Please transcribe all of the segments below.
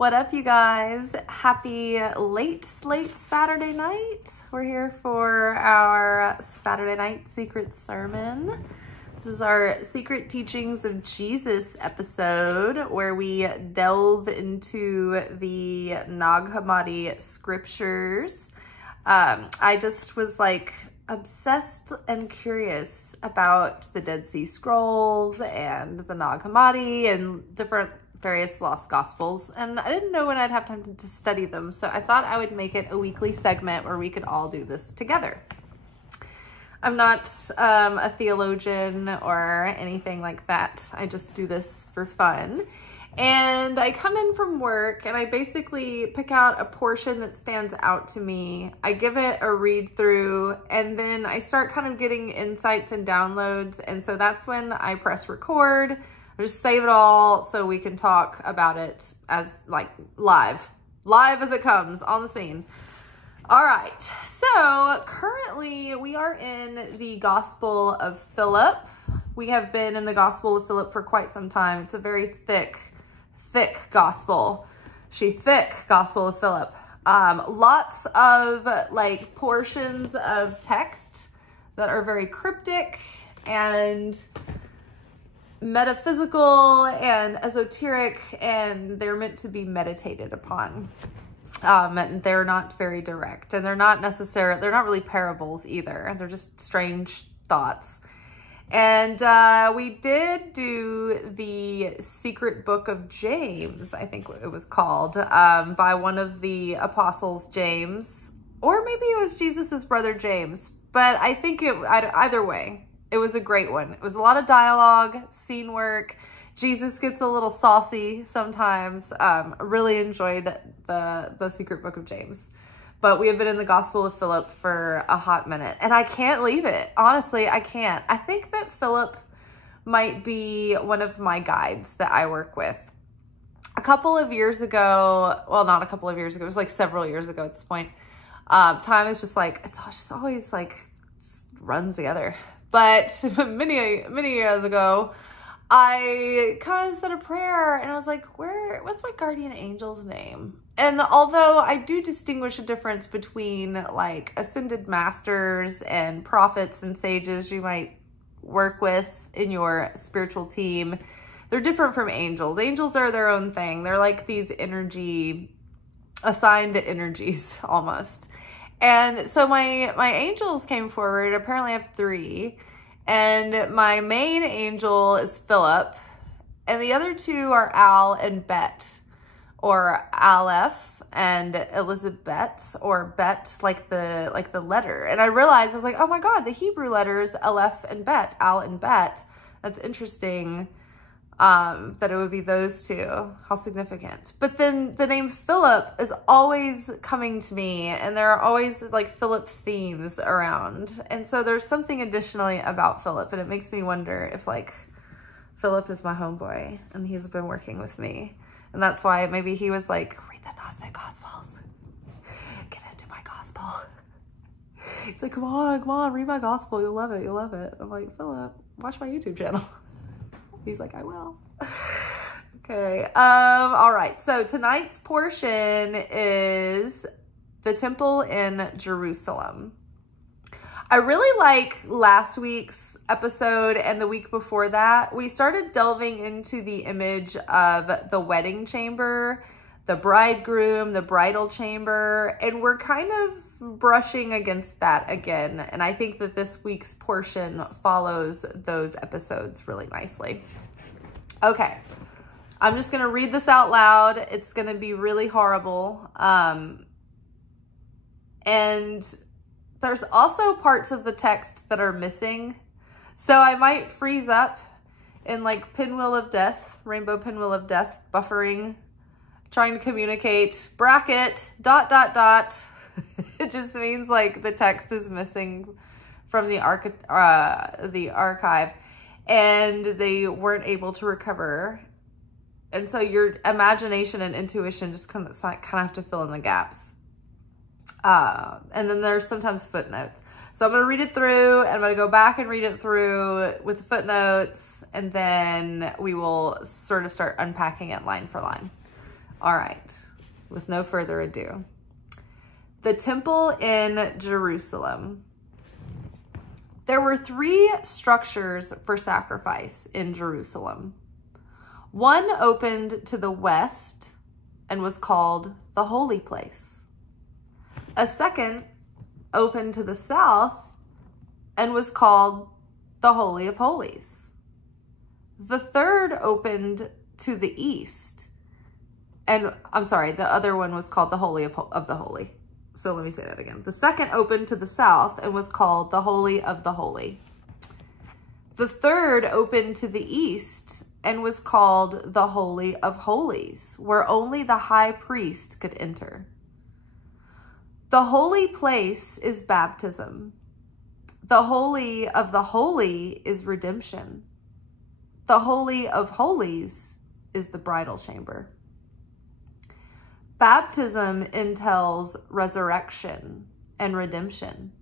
What up, you guys? Happy late Saturday night. We're here for our Saturday night secret sermon. This is our Secret Teachings of Jesus episode where we delve into the Nag Hammadi scriptures. I just was like obsessed and curious about the Dead Sea Scrolls and the Nag Hammadi and different various lost gospels, and I didn't know when I'd have time to study them, so I thought I would make it a weekly segment where we could all do this together. I'm not a theologian or anything like that. I just do this for fun. And I come in from work and I basically pick out a portion that stands out to me. I give it a read through and then I start kind of getting insights and downloads. And so that's when I press record. I just save it all so we can talk about it as like live as it comes on the scene. All right, so currently we are in the Gospel of Philip. We have been in the Gospel of Philip for quite some time. It's a very thick gospel. Thick Gospel of Philip. Lots of like portions of text that are very cryptic and metaphysical and esoteric, and they're meant to be meditated upon. And they're not very direct, and they're not really parables either. They're just strange thoughts. And we did do the Secret Book of James, I think it was called, by one of the apostles, James, or maybe it was Jesus's brother James, but I think either way, it was a great one. It was a lot of dialogue, scene work. Jesus gets a little saucy sometimes. Really enjoyed the Secret Book of James. But we have been in the Gospel of Philip for a hot minute. And I can't leave it. Honestly, I can't. I think that Philip might be one of my guides that I work with. A couple of years ago, well, not a couple of years ago, it was like several years ago at this point. Time is just like, it's just always like just runs together. But many years ago, I kind of said a prayer and I was like, what's my guardian angel's name? And although I do distinguish a difference between like ascended masters and prophets and sages you might work with in your spiritual team, they're different from angels. Angels are their own thing. They're like these assigned energies almost. And so my angels came forward. Apparently I have 3. And my main angel is Philip. And the other 2 are Al and Bet, or Aleph and Elizabeth, or Bet like the letter. And I realized, I was like, oh my God, the Hebrew letters Aleph and Bet, Al and Bet. That's interesting. That it would be those 2. How significant. But then the name Philip is always coming to me, and there are always like Philip themes around. And so there's something additionally about Philip, and it makes me wonder if like Philip is my homeboy and he's been working with me. And that's why maybe he was like, read the Gnostic Gospels. Get into my gospel. He's like, come on, read my gospel. You'll love it. You'll love it. I'm like, Philip, watch my YouTube channel. He's like, I will. Okay. All right. So tonight's portion is the temple in Jerusalem. I really like last week's episode and the week before that. We started delving into the image of the wedding chamber, the bridegroom, the bridal chamber, and we're kind of brushing against that again. And I think that this week's portion follows those episodes really nicely. Okay, I'm just gonna read this out loud. It's gonna be really horrible. And there's also parts of the text that are missing. So I might freeze up in like pinwheel of death, rainbow pinwheel of death, buffering, trying to communicate, bracket, ... It just means like the text is missing from the archive and they weren't able to recover. And so your imagination and intuition just kind of have to fill in the gaps. And then there's sometimes footnotes. So I'm going to read it through, and I'm going to go back and read it through with the footnotes, and then we will sort of start unpacking it line for line. All right, with no further ado. The temple in Jerusalem. There were 3 structures for sacrifice in Jerusalem. One opened to the west and was called the holy place. A second opened to the south and was called the Holy of Holies. The third opened to the east, and the other one was called the Holy of the Holy. So let me say that again. The second opened to the south and was called the Holy of the Holy. The third opened to the east and was called the Holy of Holies, where only the high priest could enter. The holy place is baptism. The Holy of the Holy is redemption. The Holy of Holies is the bridal chamber. Baptism entails resurrection and redemption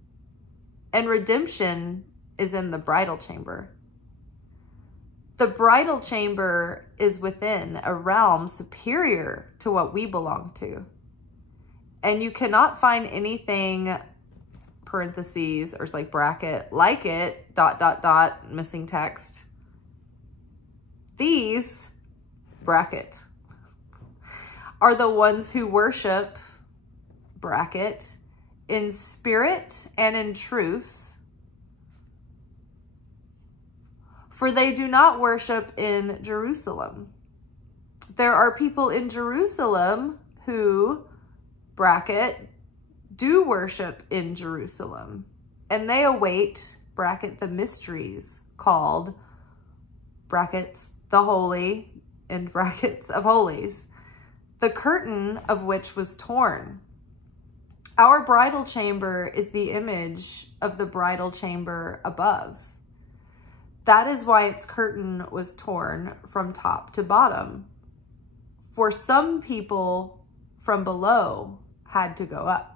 is in the bridal chamber. The bridal chamber is within a realm superior to what we belong to. And you cannot find anything, parentheses, or it's like bracket, like it, ... missing text. These, bracket, are the ones who worship, bracket, in spirit and in truth, for they do not worship in Jerusalem. There are people in Jerusalem who, bracket, do worship in Jerusalem, and they await, bracket, the mysteries called, brackets, the holy, in brackets, of holies, the curtain of which was torn. Our bridal chamber is the image of the bridal chamber above. That is why its curtain was torn from top to bottom. For some people from below had to go up.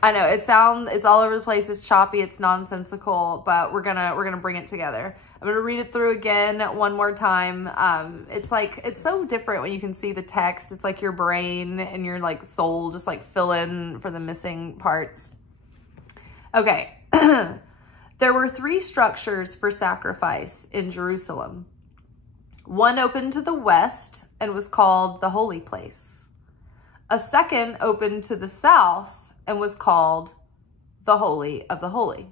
I know it's all over the place, it's choppy, it's nonsensical, but we're gonna bring it together. I'm gonna read it through again one more time. It's so different when you can see the text. It's like your brain and your like soul just like fill in for the missing parts. Okay. There were 3 structures for sacrifice in Jerusalem. One opened to the west and was called the holy place. A second opened to the south and was called the Holy of the Holy.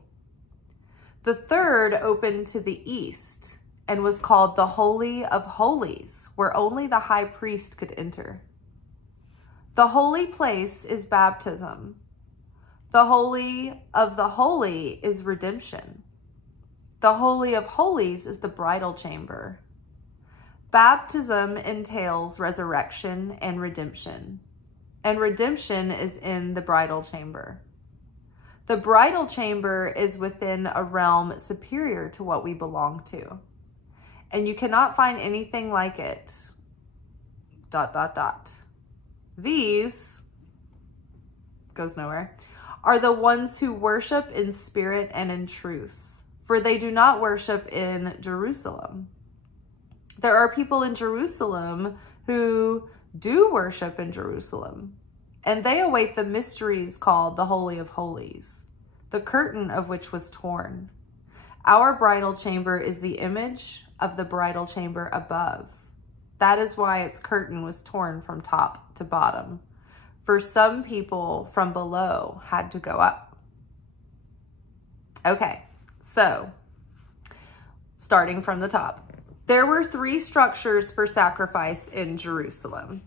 The third opened to the east and was called the Holy of Holies, where only the high priest could enter. The holy place is baptism. The Holy of the Holy is redemption. The Holy of Holies is the bridal chamber. Baptism entails resurrection and redemption is in the bridal chamber. The bridal chamber is within a realm superior to what we belong to, and you cannot find anything like it, ... These, goes nowhere, are the ones who worship in spirit and in truth, for they do not worship in Jerusalem. There are people in Jerusalem who do worship in Jerusalem, and they await the mysteries called the Holy of Holies, the curtain of which was torn. Our bridal chamber is the image of the bridal chamber above. That is why its curtain was torn from top to bottom. For some people from below had to go up. Okay, so starting from the top. There were 3 structures for sacrifice in Jerusalem.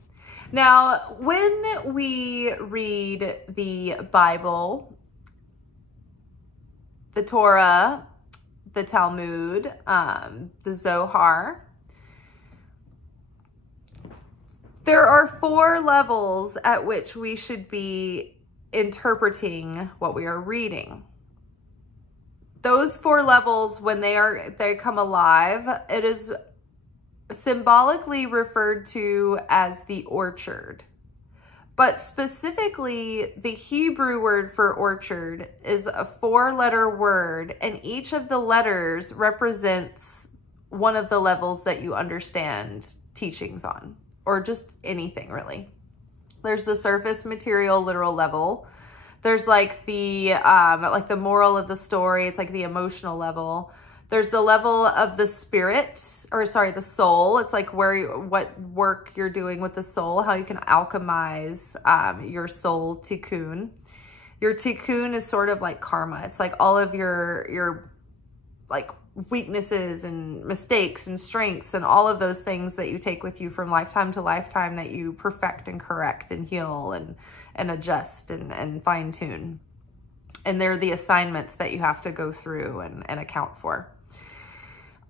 Now, when we read the Bible, the Torah, the Talmud, the Zohar, there are 4 levels at which we should be interpreting what we are reading. Those 4 levels, when they come alive, it is symbolically referred to as the orchard. But specifically, the Hebrew word for orchard is a 4-letter word, and each of the letters represents one of the levels that you understand teachings on. or just anything really. There's the surface material, literal level. There's like the moral of the story. It's like the emotional level. There's the level of the spirit, or sorry, the soul. It's like what work you're doing with the soul, how you can alchemize your soul tikkun. Your tikkun is sort of like karma. It's like all of your like weaknesses and mistakes and strengths and all of those things that you take with you from lifetime to lifetime that you perfect and correct and heal and adjust and fine tune. And they're the assignments that you have to go through and account for.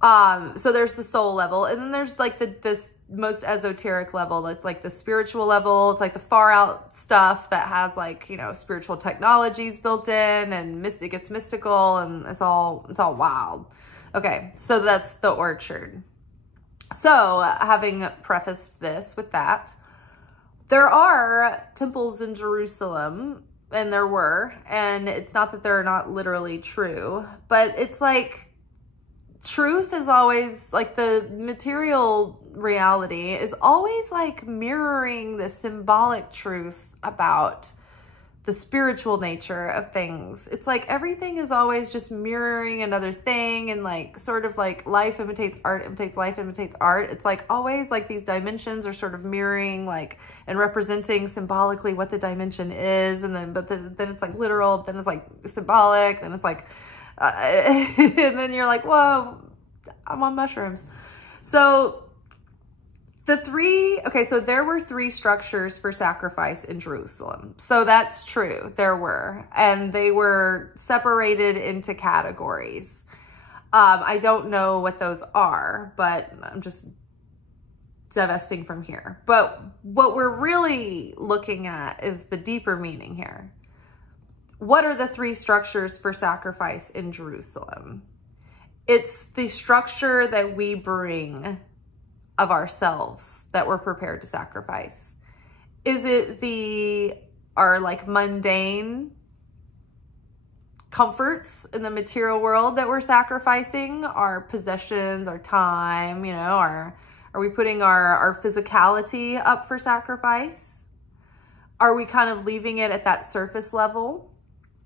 So there's the soul level, and then there's like this most esoteric level. It's like the spiritual level. It's like the far out stuff that has like, you know, spiritual technologies built in, and it gets mystical, and it's all wild. Okay. So that's the orchard. So having prefaced this with that, there are temples in Jerusalem, and there were, and it's not that they're not literally true, but it's like, truth is always like the material reality is always like mirroring the symbolic truth about the spiritual nature of things. It's like everything is always just mirroring another thing, and like sort of like life imitates art, imitates life, imitates art. It's like always like these dimensions are sort of mirroring like and representing symbolically what the dimension is, and then then it's like literal, then it's like symbolic, then it's like and then you're like, whoa, I'm on mushrooms. So so there were 3 structures for sacrifice in Jerusalem. So that's true. There were, and they were separated into categories. I don't know what those are, but I'm just divesting from here. But what we're really looking at is the deeper meaning here. What are the 3 structures for sacrifice in Jerusalem? It's the structure that we bring of ourselves that we're prepared to sacrifice. Is it our like mundane comforts in the material world that we're sacrificing? Our possessions, our time, you know, are we putting our physicality up for sacrifice? Are we kind of leaving it at that surface level?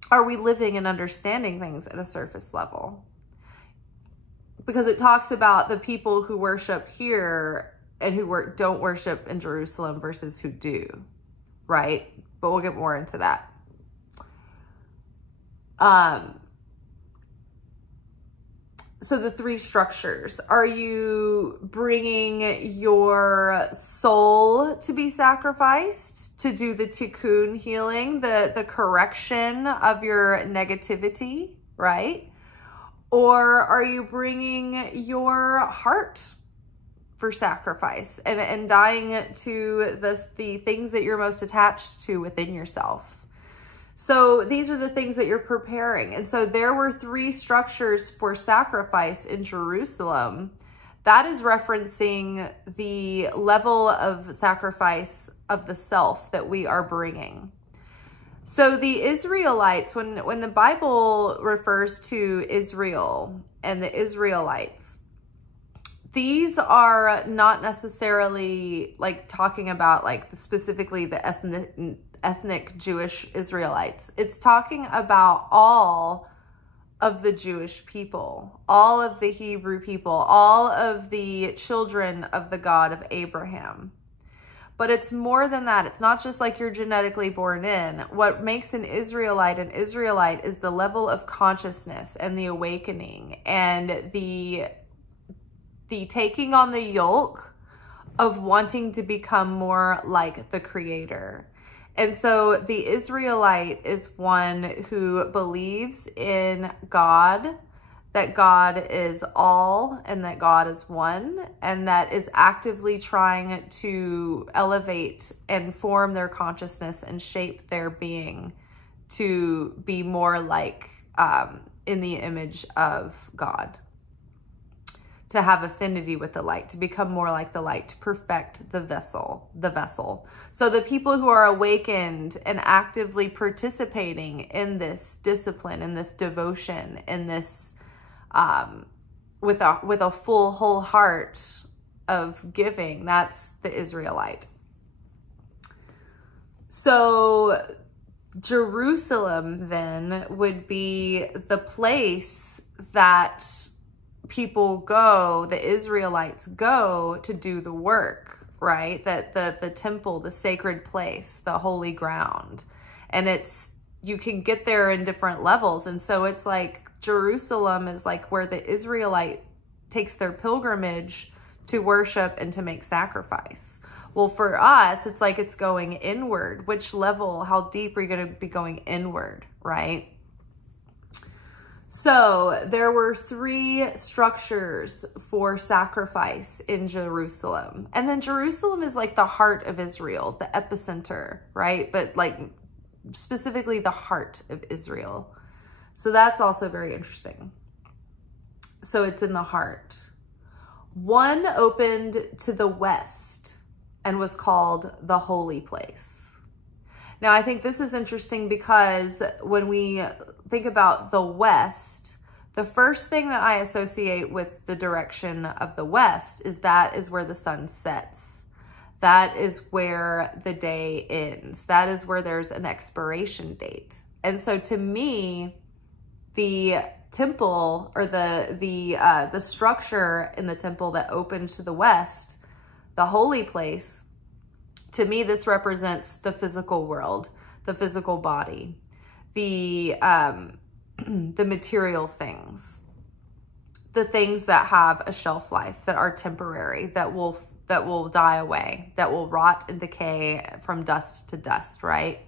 Are we living and understanding things at a surface level? Because it talks about the people who worship here and who don't worship in Jerusalem versus who do, right? But we'll get more into that. So the 3 structures. Are you bringing your soul to be sacrificed to do the tikkun healing, the correction of your negativity, right? Or are you bringing your heart for sacrifice and dying to the things that you're most attached to within yourself? So these are the things that you're preparing. And so there were 3 structures for sacrifice in Jerusalem. That is referencing the level of sacrifice of the self that we are bringing. So the Israelites, when the Bible refers to Israel and the Israelites, these are not necessarily like talking about like specifically the ethnic Jewish Israelites. It's talking about all of the Jewish people, all of the Hebrew people, all of the children of the God of Abraham. But it's more than that. It's not just like you're genetically born in. What makes an Israelite is the level of consciousness and the awakening and the taking on the yoke of wanting to become more like the Creator. And so the Israelite is one who believes in God, that God is all and that God is one, and that is actively trying to elevate and form their consciousness and shape their being to be more like in the image of God, to have affinity with the light, to become more like the light, to perfect the vessel. So the people who are awakened and actively participating in this discipline, in this devotion, in this with a full whole heart, of giving. That's the Israelite. So Jerusalem then would be the place that people go, the Israelites go to do the work, right? That the temple, the sacred place, the holy ground. And you can get there in different levels. And so it's like Jerusalem is like where the Israelite takes their pilgrimage to worship and to make sacrifice. Well, for us, it's like it's going inward. Which level, how deep are you going to be going inward, right? So there were 3 structures for sacrifice in Jerusalem. And then Jerusalem is like the heart of Israel, the epicenter, right? But like specifically the heart of Israel. So that's also very interesting. So it's in the heart. One opened to the west and was called the holy place. Now, I think this is interesting because when we think about the west, the first thing that I associate with the direction of the west is that is where the sun sets. That is where the day ends. That is where there's an expiration date. And so to me, the temple or the structure in the temple that opened to the west, the holy place, to me, this represents the physical world, the physical body, the material things, the things that have a shelf life, that are temporary, that will die away, that will rot and decay from dust to dust, right?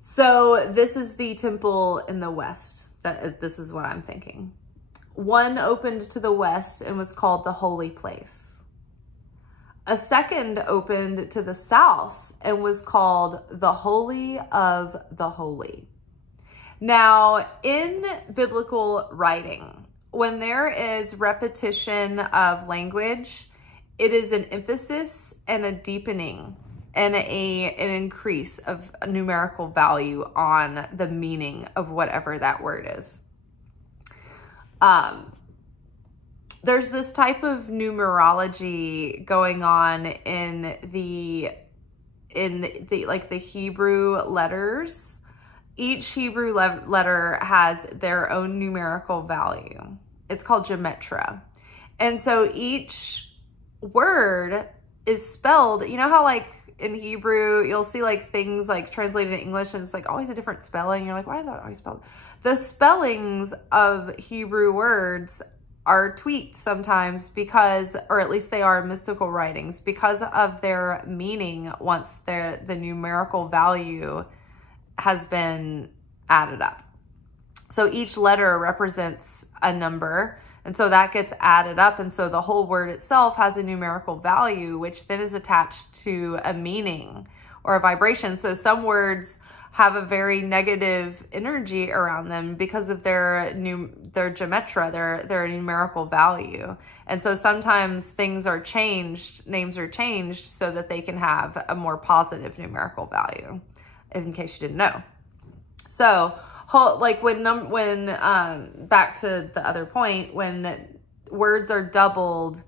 So this is the temple in the west. This is what I'm thinking. One opened to the west and was called the holy place. A second opened to the south and was called the Holy of the Holy. Now, in biblical writing, when there is repetition of language, it is an emphasis and a deepening and an increase of a numerical value on the meaning of whatever that word is. There's this type of numerology going on in the Hebrew letters. Each Hebrew letter has their own numerical value. It's called gematria. And so each word is spelled, you know how like in Hebrew, you'll see like things like translated in English and it's like always a different spelling. You're like, why is that always spelled? The spellings of Hebrew words are tweaked sometimes because, or at least they are mystical writings, because of their meaning once the numerical value has been added up. So each letter represents a number, and so that gets added up, and so the whole word itself has a numerical value, which then is attached to a meaning or a vibration. So some words have a very negative energy around them because of their gematria, their numerical value. And so sometimes things are changed, names are changed so that they can have a more positive numerical value, in case you didn't know. So like when back to the other point, when words are doubled,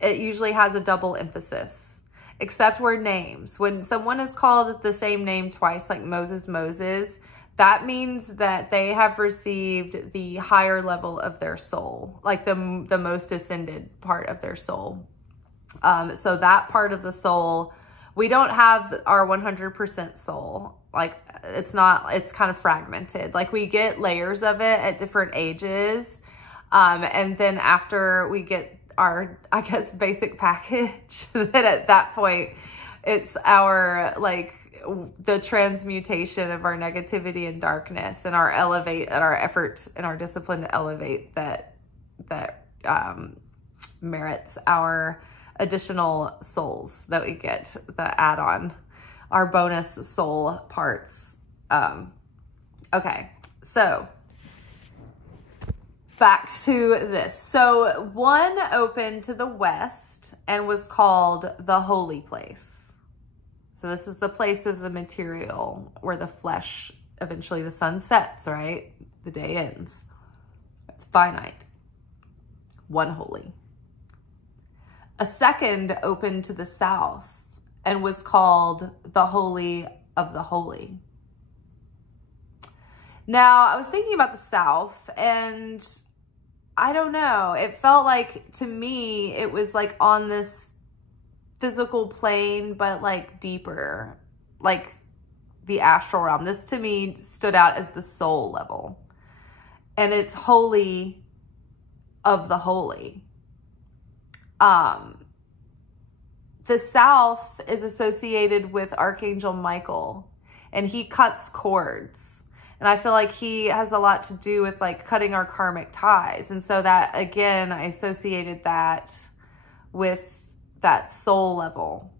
it usually has a double emphasis. Except word names. When someone is called the same name twice, like Moses, that means that they have received the higher level of their soul, like the most ascended part of their soul. So that part of the soul, we don't have our 100% soul. Like it's kind of fragmented. Like we get layers of it at different ages. And then after we get our, I guess, basic package, that at that point, it's our, like, the transmutation of our negativity and darkness and our efforts and our discipline to elevate that merits our additional souls that we get, the add-on, our bonus soul parts. Okay, so back to this. So one opened to the west and was called the holy place. So this is the place of the material where the flesh, eventually the sun sets, right? The day ends. It's finite. One holy. A second opened to the south and was called the Holy of the Holy. Now, I was thinking about the south, and I don't know. It felt like, to me, it was like on this physical plane, but like deeper, like the astral realm. This to me stood out as the soul level. And it's holy of the holy. The south is associated with Archangel Michael, and he cuts cords. And I feel like he has a lot to do with like cutting our karmic ties. And so that, again, I associated that with that soul level.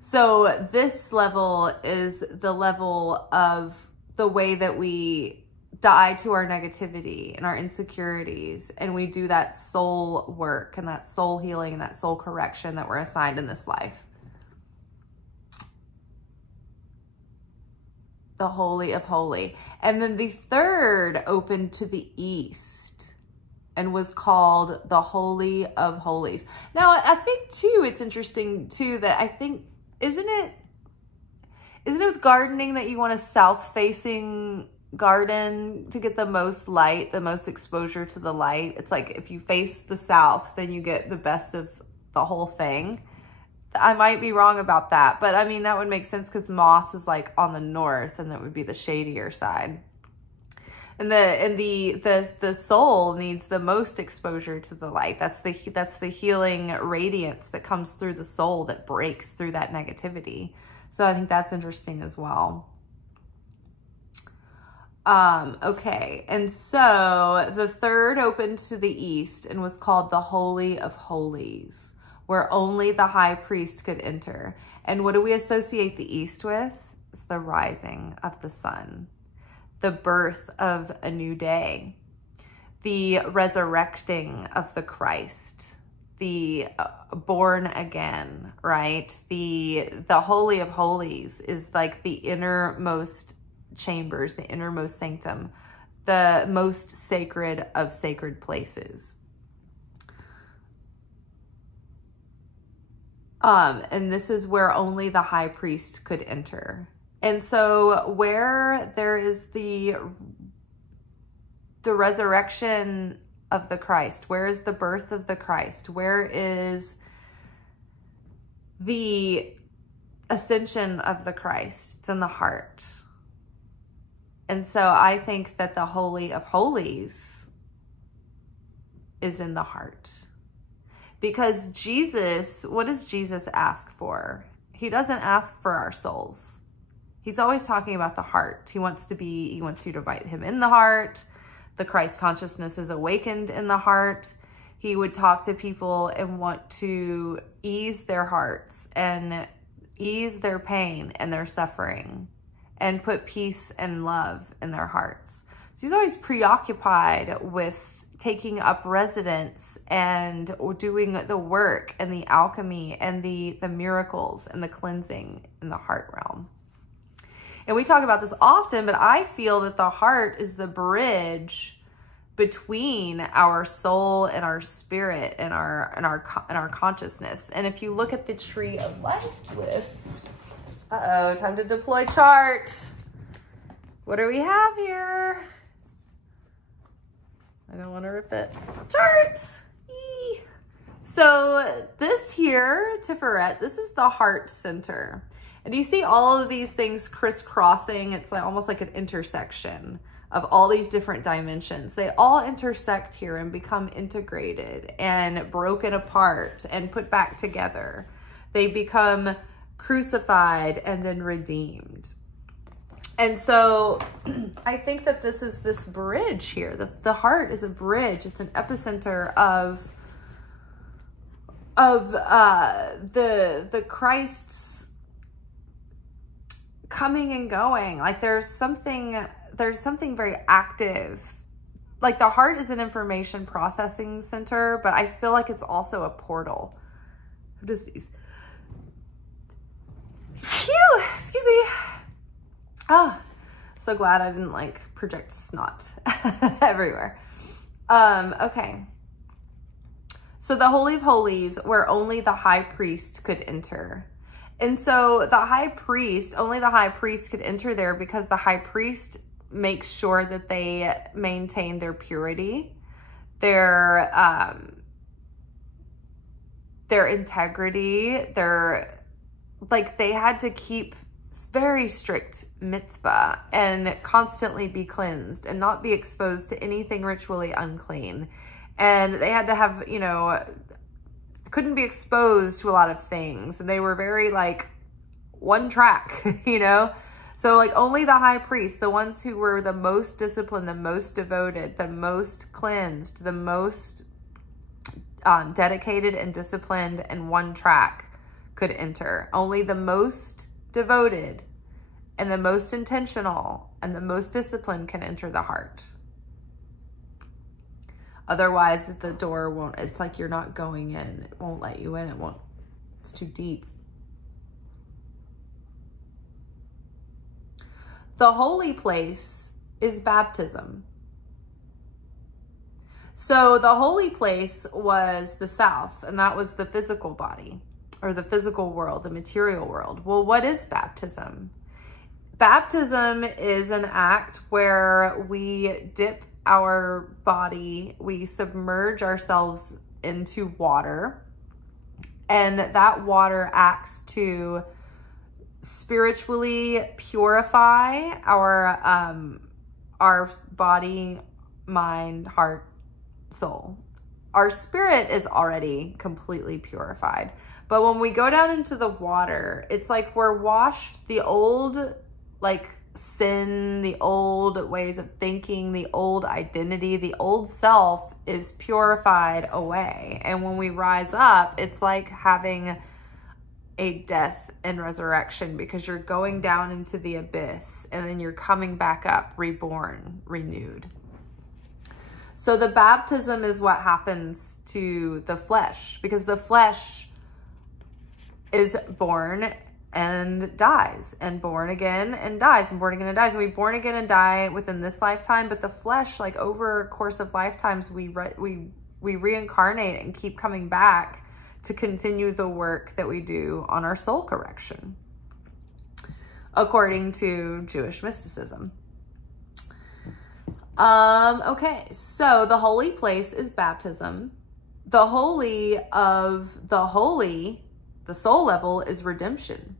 So this level is the level of the way that we die to our negativity and our insecurities, and we do that soul work and that soul healing and that soul correction that we're assigned in this life. The Holy of Holy. And then the third opened to the east and was called the Holy of Holies. Now, I think too, it's interesting too that I think, isn't it with gardening that you want a south-facing garden to get the most light, the most exposure to the light? It's like if you face the south, then you get the best of the whole thing. I might be wrong about that, but I mean, that would make sense because moss is like on the north, and that would be the shadier side. And the soul needs the most exposure to the light. That's the healing radiance that comes through the soul that breaks through that negativity. So I think that's interesting as well. Okay. And so the third opened to the east and was called the Holy of Holies, where only the high priest could enter. And what do we associate the east with? It's the rising of the sun, the birth of a new day, the resurrecting of the Christ, the born again, right? The Holy of Holies is like the innermost chambers, the innermost sanctum, the most sacred of sacred places. And this is where only the high priest could enter. And so where there is the resurrection of the Christ, where is the birth of the Christ? Where is the ascension of the Christ? It's in the heart. And so I think that the Holy of Holies is in the heart. Because Jesus, what does Jesus ask for? He doesn't ask for our souls. He's always talking about the heart. He wants you to invite him in the heart. The Christ consciousness is awakened in the heart. He would talk to people and want to ease their hearts and ease their pain and their suffering and put peace and love in their hearts. So he's always preoccupied with taking up residence and doing the work and the alchemy and the miracles and the cleansing in the heart realm. And we talk about this often, but I feel that the heart is the bridge between our soul and our spirit and our consciousness. And if you look at the tree of life with, time to deploy chart. What do we have here? I don't want to rip it. Chart. Eee. So this here, Tiferet, this is the heart center. And you see all of these things crisscrossing. It's like almost like an intersection of all these different dimensions. They all intersect here and become integrated and broken apart and put back together. They become crucified and then redeemed. And so I think that this is this bridge here. The heart is a bridge. It's an epicenter of the Christ's coming and going. Like there's something very active. Like the heart is an information processing center, but I feel like it's also a portal. What is these? Excuse me. So So glad I didn't like project snot everywhere. Okay. So the Holy of Holies, where only the high priest could enter. And so the high priest, only the high priest could enter there because the high priest makes sure that they maintain their purity, their integrity, they had to keep very strict mitzvah and constantly be cleansed and not be exposed to anything ritually unclean. And they had to have, you know, couldn't be exposed to a lot of things. And they were very like one track, you know? So like only the high priest, the ones who were the most disciplined, the most devoted, the most cleansed, the most dedicated and disciplined and one track could enter. Only the most devoted and the most intentional and the most disciplined can enter the heart. Otherwise the door won't, it's like you're not going in. It won't let you in. It won't, it's too deep. The holy place is baptism. So the holy place was the south, and that was the physical body or the physical world, the material world. Well, what is baptism? Baptism is an act where we dip our body, we submerge ourselves into water, and that water acts to spiritually purify our body, mind, heart, soul. Our spirit is already completely purified. But when we go down into the water, it's like we're washed, the old like sin, the old ways of thinking, the old identity, the old self is purified away. And when we rise up, it's like having a death and resurrection, because you're going down into the abyss and then you're coming back up, reborn, renewed. So the baptism is what happens to the flesh, because the flesh is born and dies, and born again and dies, and born again and dies. And we born again and die within this lifetime, but the flesh, like over a course of lifetimes, we reincarnate and keep coming back to continue the work that we do on our soul correction, according to Jewish mysticism. Okay, so the holy place is baptism. The holy of the holy, the soul level, is redemption.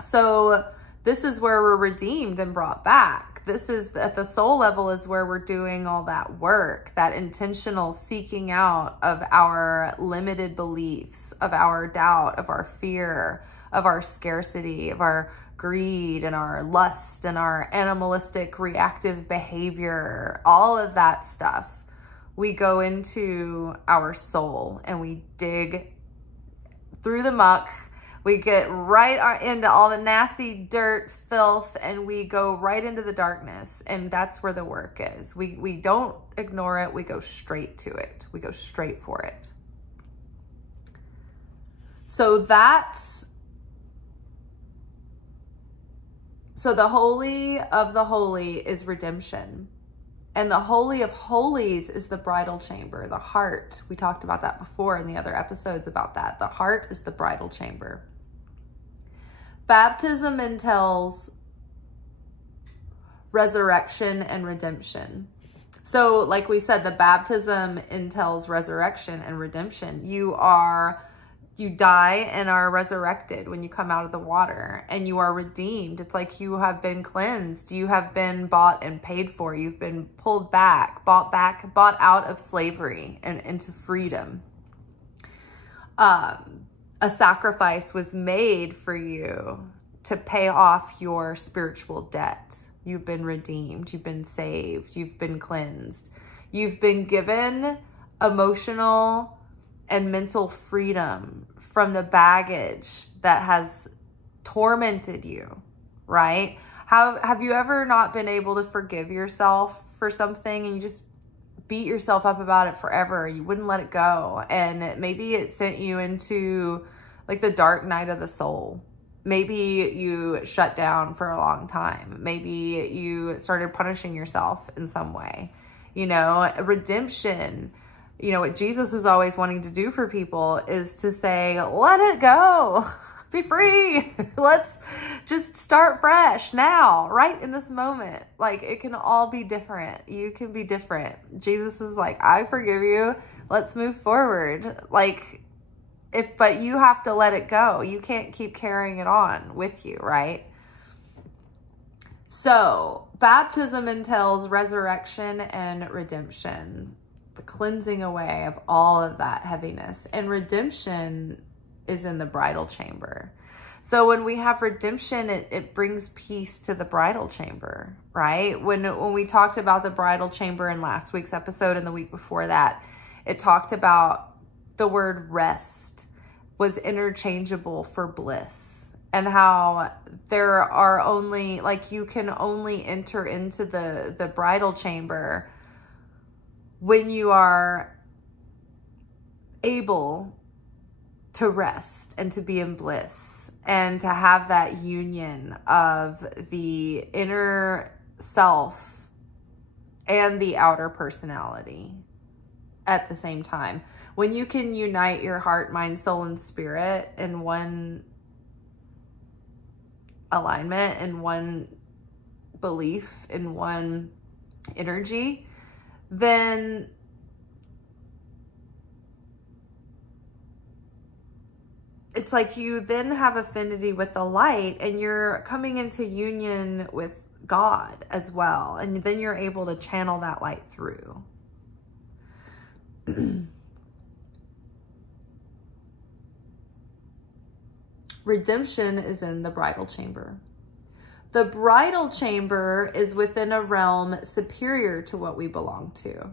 So this is where we're redeemed and brought back. This is at the soul level is where we're doing all that work, that intentional seeking out of our limited beliefs, of our doubt, of our fear, of our scarcity, of our greed and our lust and our animalistic reactive behavior, all of that stuff. We go into our soul and we dig through the muck. We get right into all the nasty dirt, filth, and we go right into the darkness. And that's where the work is. We don't ignore it. We go straight to it. We go straight for it. So the holy of the holy is redemption. And the holy of holies is the bridal chamber, the heart. We talked about that before in the other episodes about that. The heart is the bridal chamber. Baptism entails resurrection and redemption. So like we said, the baptism entails resurrection and redemption. You die and are resurrected when you come out of the water, and you are redeemed. It's like you have been cleansed. You have been bought and paid for. You've been pulled back, bought out of slavery and into freedom. A sacrifice was made for you to pay off your spiritual debt. You've been redeemed. You've been saved. You've been cleansed. You've been given emotional and mental freedom from the baggage that has tormented you, right? Have you ever not been able to forgive yourself for something and you just beat yourself up about it forever? You wouldn't let it go. And maybe it sent you into like the dark night of the soul. Maybe you shut down for a long time. Maybe you started punishing yourself in some way. You know, redemption, you know, what Jesus was always wanting to do for people is to say, let it go. Be free. Let's just start fresh now, right in this moment. Like, it can all be different. You can be different. Jesus is like, I forgive you. Let's move forward. Like, but you have to let it go. You can't keep carrying it on with you, right? So, baptism entails resurrection and redemption, the cleansing away of all of that heaviness. And redemption is in the bridal chamber. So when we have redemption, it brings peace to the bridal chamber, right? When we talked about the bridal chamber in last week's episode and the week before that, it talked about the word rest was interchangeable for bliss, and how there are only, like, you can only enter into the bridal chamber when you are able to rest and to be in bliss and to have that union of the inner self and the outer personality at the same time. When you can unite your heart, mind, soul, and spirit in one alignment, in one belief, in one energy, then it's like you then have affinity with the light, and you're coming into union with God as well. And then you're able to channel that light through. Redemption is in the bridal chamber. The bridal chamber is within a realm superior to what we belong to.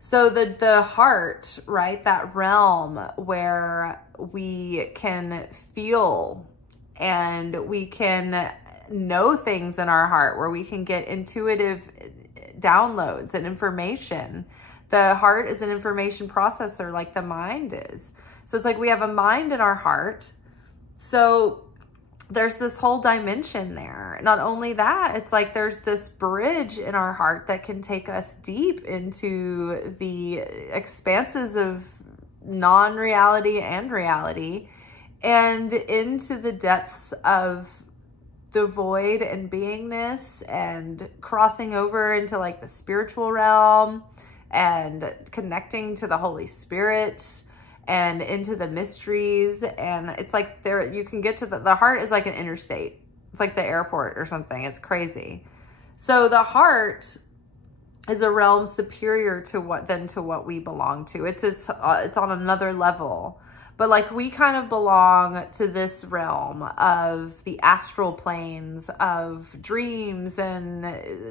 So the heart, right, that realm where we can feel and we can know things in our heart, where we can get intuitive downloads and information. The heart is an information processor like the mind is. So it's like we have a mind in our heart. So there's this whole dimension there. Not only that, it's like there's this bridge in our heart that can take us deep into the expanses of non-reality and reality, and into the depths of the void and beingness, and crossing over into like the spiritual realm and connecting to the Holy Spirit and into the mysteries. And it's like there, you can get to the heart is like an interstate. It's like the airport or something. It's crazy. So the heart is a realm superior to what we belong to. It's on another level. But like we kind of belong to this realm of the astral planes, of dreams and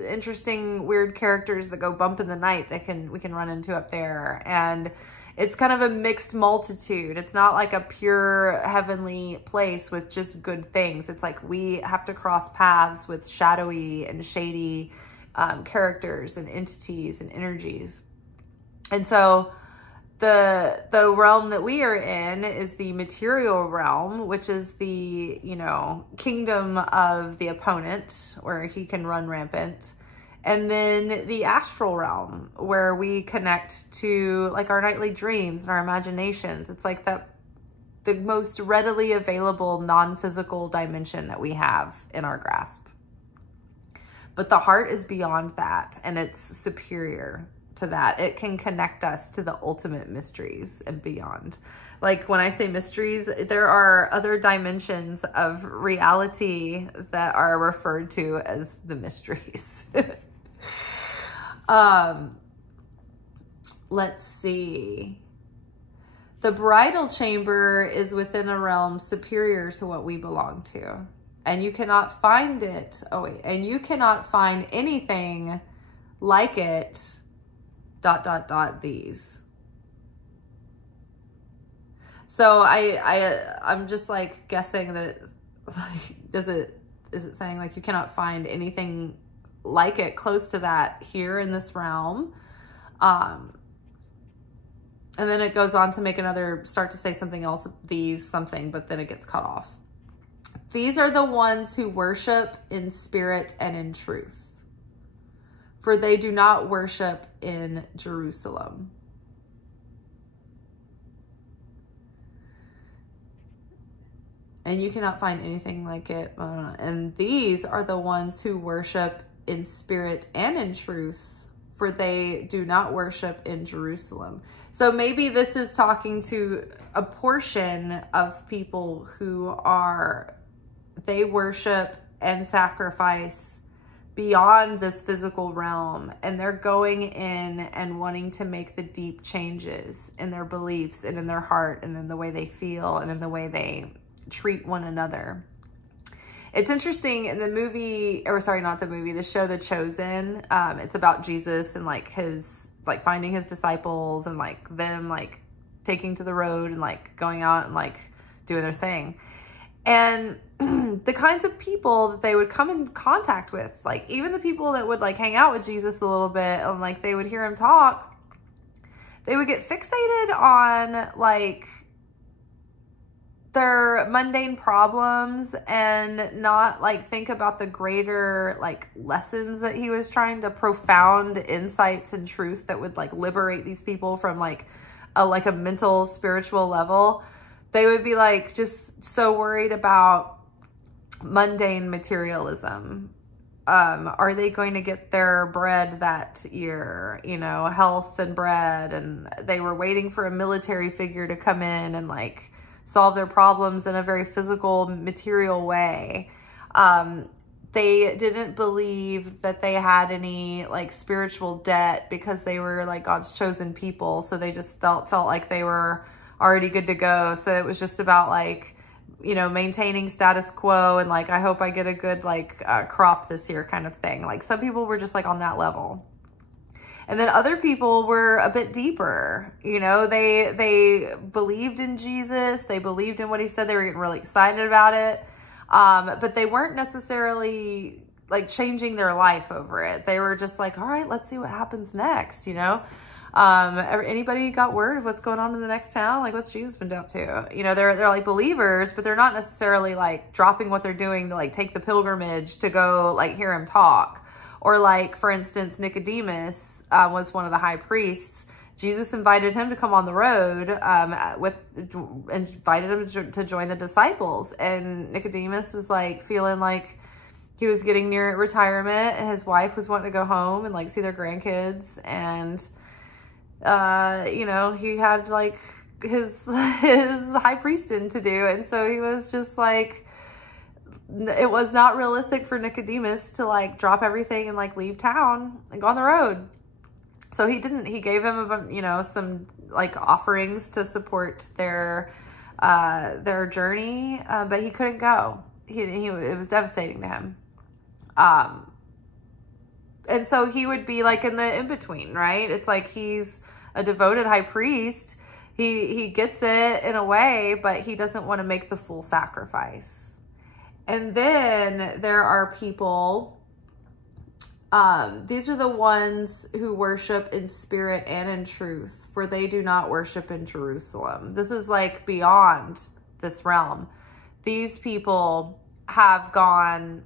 interesting weird characters that go bump in the night that we can run into up there. And it's kind of a mixed multitude. It's not like a pure heavenly place with just good things. It's like we have to cross paths with shadowy and shady characters and entities and energies. And so the realm that we are in is the material realm, which is the, you know, kingdom of the opponent, where he can run rampant. And then the astral realm, where we connect to like our nightly dreams and our imaginations. It's like the most readily available non-physical dimension that we have in our grasp. But the heart is beyond that, and it's superior to that. It can connect us to the ultimate mysteries and beyond. Like when I say mysteries, there are other dimensions of reality that are referred to as the mysteries. Let's see. The bridal chamber is within a realm superior to what we belong to. And you cannot find it. Oh wait, and you cannot find anything like it, ... these. So I'm just like guessing that it's like, is it saying like you cannot find anything like it close to that here in this realm? And then it goes on to make start to say something else, these something, but then it gets cut off. These are the ones who worship in spirit and in truth, for they do not worship in Jerusalem. And you cannot find anything like it. And these are the ones who worship in spirit and in truth, for they do not worship in Jerusalem. So maybe this is talking to a portion of people who they worship and sacrifice beyond this physical realm, and they're going in and wanting to make the deep changes in their beliefs and in their heart and in the way they feel and in the way they treat one another. It's interesting in the movie, or sorry, not the movie, the show The Chosen. It's about Jesus and like his, like finding his disciples and like them like taking to the road and like going out and like doing their thing. And the kinds of people that they would come in contact with, like even the people that would like hang out with Jesus a little bit and like they would hear him talk, they would get fixated on like their mundane problems and not like think about the greater like lessons that he was trying to, profound insights and truth that would like liberate these people from like a mental spiritual level. They would be like just so worried about mundane materialism. Are they going to get their bread that year? You know, health and bread. And they were waiting for a military figure to come in and like solve their problems in a very physical, material way. They didn't believe that they had any like spiritual debt because they were like God's chosen people. So they just felt like they were already good to go. So it was just about like, you know, maintaining status quo and like, I hope I get a good like crop this year kind of thing. Like some people were just like on that level. And then other people were a bit deeper, you know, they believed in Jesus. They believed in what he said. They were getting really excited about it. But they weren't necessarily like changing their life over it. They were just like, all right, let's see what happens next, you know? Anybody got word of what's going on in the next town? Like what's Jesus been up to? You know, they're like believers, but they're not necessarily like dropping what they're doing to like take the pilgrimage to go like hear him talk. Or like, for instance, Nicodemus was one of the high priests. Jesus invited him to come on the road, invited him to join the disciples. And Nicodemus was like feeling like he was getting near retirement and his wife was wanting to go home and like see their grandkids. And, you know, he had like his high priesting to do. And so he was just like, it was not realistic for Nicodemus to like drop everything and like leave town and go on the road. So he didn't. He gave him, you know, some like offerings to support their journey, but he couldn't go. It was devastating to him. And so he would be like in the in-between, right? It's like he's a devoted high priest. He gets it in a way, but he doesn't want to make the full sacrifice. And then there are people, these are the ones who worship in spirit and in truth, for they do not worship in Jerusalem. This is like beyond this realm. These people have gone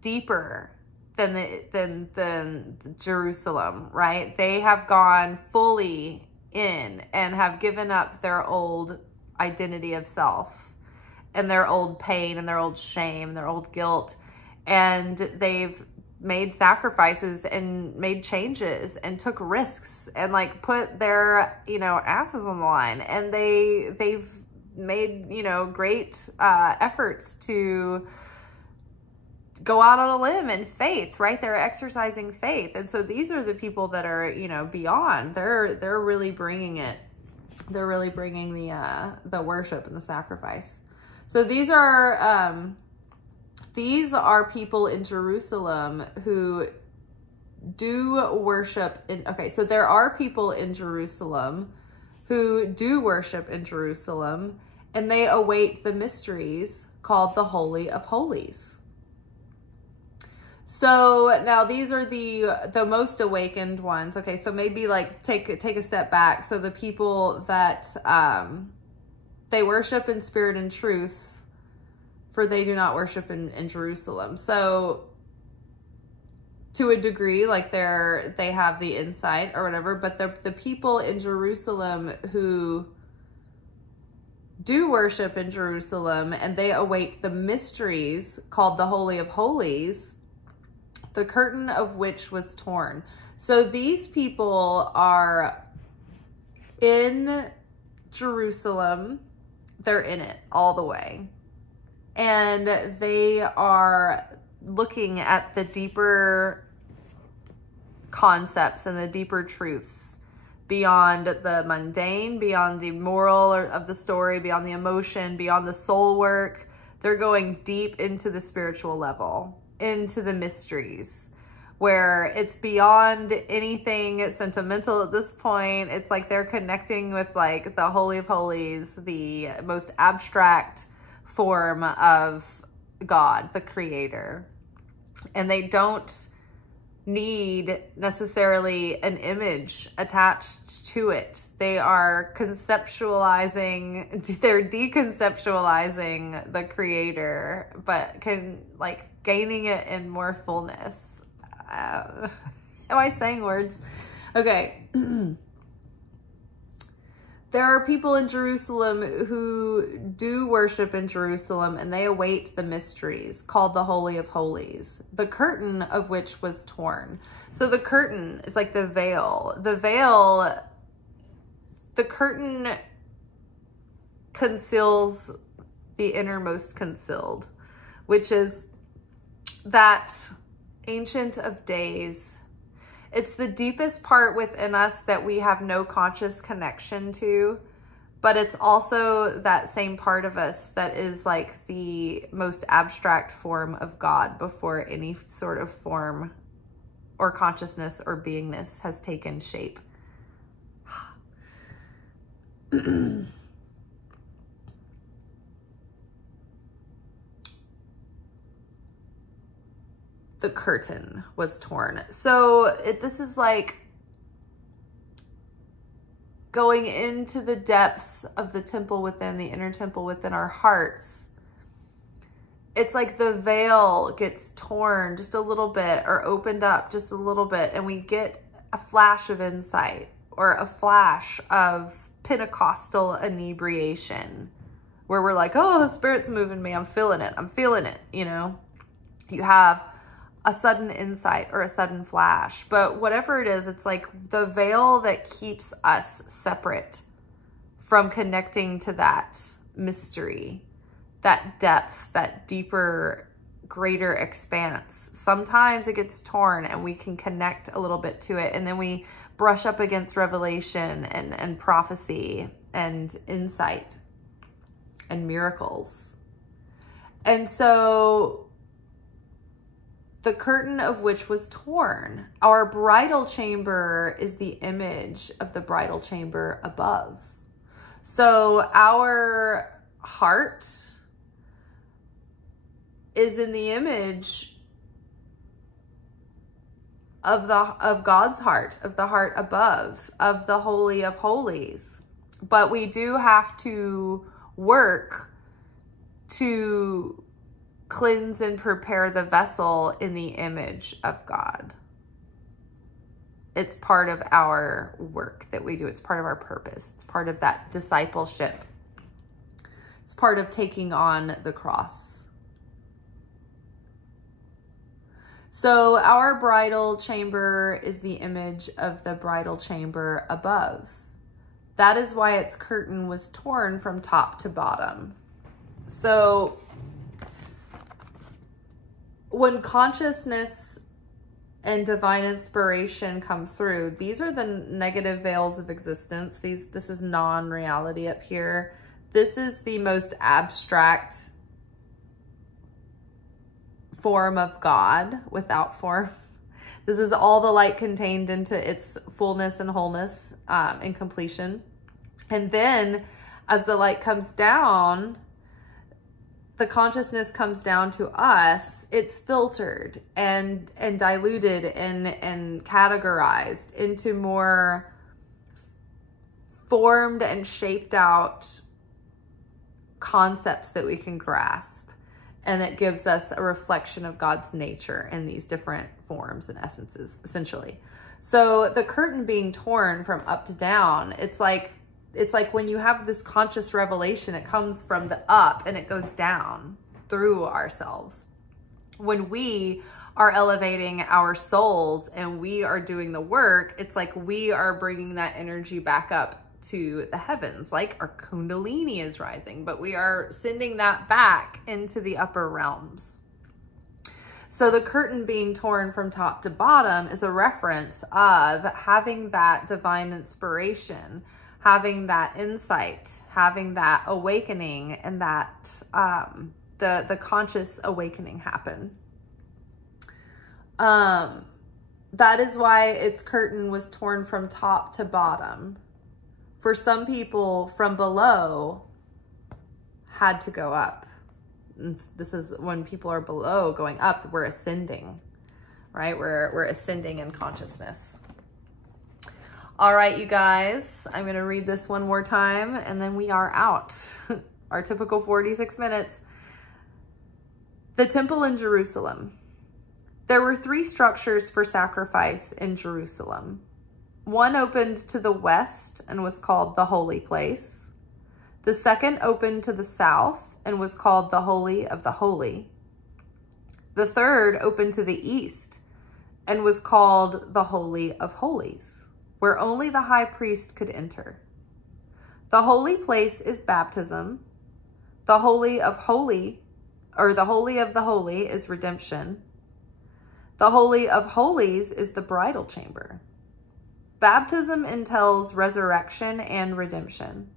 deeper than Jerusalem, right? They have gone fully in and have given up their old identity of self and their old pain and their old shame and their old guilt. And they've made sacrifices and made changes and took risks and like put their, you know, asses on the line. And they've made, you know, great efforts to go out on a limb in faith, right? They're exercising faith. And so these are the people that are, you know, beyond. They're really bringing it. They're really bringing the worship and the sacrifice. So these are people in Jerusalem who do worship in, okay, so there are people in Jerusalem who do worship in Jerusalem, and they await the mysteries called the Holy of Holies. So now these are the most awakened ones. Okay, so maybe like take a step back. So the people that they worship in spirit and truth, for they do not worship in Jerusalem. So to a degree, like they have the insight or whatever, but the people in Jerusalem who do worship in Jerusalem and they await the mysteries called the Holy of Holies, the curtain of which was torn. So these people are in Jerusalem. They're in it all the way. And they are looking at the deeper concepts and the deeper truths beyond the mundane, beyond the moral of the story, beyond the emotion, beyond the soul work. They're going deep into the spiritual level, into the mysteries, where it's beyond anything sentimental at this point. It's like they're connecting with like the Holy of Holies, the most abstract form of God, the Creator. And they don't need necessarily an image attached to it. They are conceptualizing, they're deconceptualizing the Creator, but can like gaining it in more fullness. Am I saying words? Okay. There are people in Jerusalem who do worship in Jerusalem and they await the mysteries called the Holy of Holies, the curtain of which was torn. So the curtain is like the veil. The curtain conceals the innermost concealed, which is that Ancient of Days. It's the deepest part within us that we have no conscious connection to, but it's also that same part of us that is like the most abstract form of God before any sort of form or consciousness or beingness has taken shape. The curtain was torn. So this is like going into the depths of the temple within, the inner temple within our hearts. It's like the veil gets torn just a little bit or opened up just a little bit, and we get a flash of insight or a flash of Pentecostal inebriation where we're like, oh, the Spirit's moving me. I'm feeling it. I'm feeling it. You know, you have a sudden insight or a sudden flash, but whatever it is, it's like the veil that keeps us separate from connecting to that mystery, that depth, that deeper, greater expanse. Sometimes it gets torn and we can connect a little bit to it, and then we brush up against revelation and prophecy and insight and miracles. And so the curtain of which was torn. Our bridal chamber is the image of the bridal chamber above. So our heart is in the image of God's heart, of the heart above, of the Holy of Holies. But we do have to work to cleanse and prepare the vessel in the image of God. It's part of our work that we do. It's part of our purpose. It's part of that discipleship. It's part of taking on the cross. So our bridal chamber is the image of the bridal chamber above. That is why its curtain was torn from top to bottom. So when consciousness and divine inspiration come through, these are the negative veils of existence. This is non-reality up here. This is the most abstract form of God without form. This is all the light contained into its fullness and wholeness and completion. And then as the light comes down, the consciousness comes down to us, it's filtered and diluted and categorized into more formed and shaped out concepts that we can grasp. And it gives us a reflection of God's nature in these different forms and essences, essentially. So the curtain being torn from up to down, it's like when you have this conscious revelation, it comes from the up and it goes down through ourselves. When we are elevating our souls and we are doing the work, it's like we are bringing that energy back up to the heavens, like our kundalini is rising, but we are sending that back into the upper realms. So the curtain being torn from top to bottom is a reference of having that divine inspiration, having that insight, having that awakening, and that the conscious awakening happen. That is why its curtain was torn from top to bottom. For some people, from below had to go up. And this is when people are below going up, we're ascending, right? We're ascending in consciousness. All right, you guys, I'm going to read this one more time and then we are out. Our typical 46 minutes. The temple in Jerusalem. There were 3 structures for sacrifice in Jerusalem. One opened to the west and was called the Holy Place. The second opened to the south and was called the Holy of the Holy. The third opened to the east and was called the Holy of Holies, where only the high priest could enter. The Holy Place is baptism. The Holy of Holy, or the Holy of the Holy, is redemption. The Holy of Holies is the bridal chamber. Baptism entails resurrection and redemption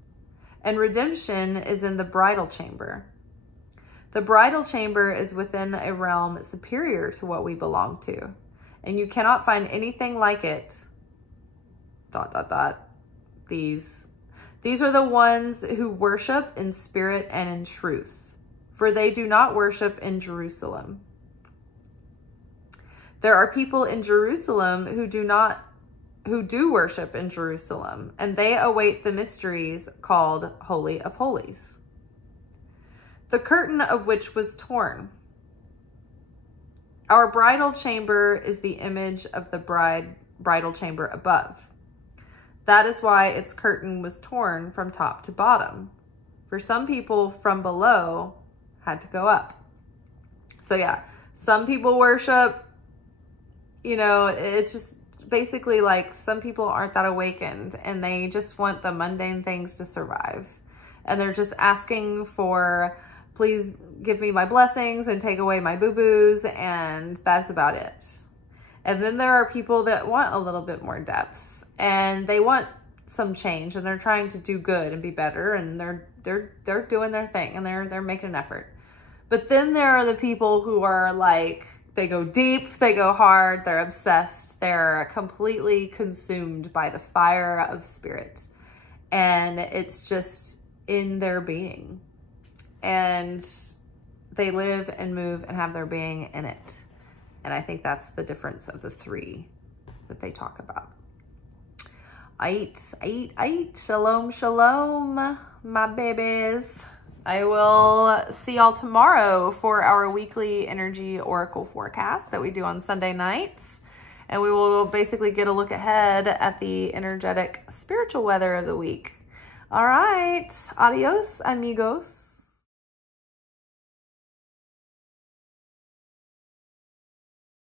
is in the bridal chamber. The bridal chamber is within a realm superior to what we belong to, and you cannot find anything like it. ... These are the ones who worship in spirit and in truth, for they do not worship in Jerusalem. There are people in Jerusalem who do worship in Jerusalem, and they await the mysteries called Holy of Holies. The curtain of which was torn. Our bridal chamber is the image of the bridal chamber above. That is why its curtain was torn from top to bottom. For some people, from below had to go up. So yeah, some people worship, you know, it's just basically like some people aren't that awakened and they just want the mundane things to survive. And they're just asking for, please give me my blessings and take away my boo-boos, and that's about it. And then there are people that want a little bit more depth and they want some change and they're trying to do good and be better, and they're doing their thing and they're making an effort. But then there are the people who are like, they go deep, they go hard, they're obsessed, they're completely consumed by the fire of spirit. And it's just in their being. And they live and move and have their being in it. And I think that's the difference of the 3 that they talk about. Aight. Shalom, shalom, my babies. I will see y'all tomorrow for our weekly energy oracle forecast that we do on Sunday nights. And we will basically get a look ahead at the energetic spiritual weather of the week. All right. Adios, amigos.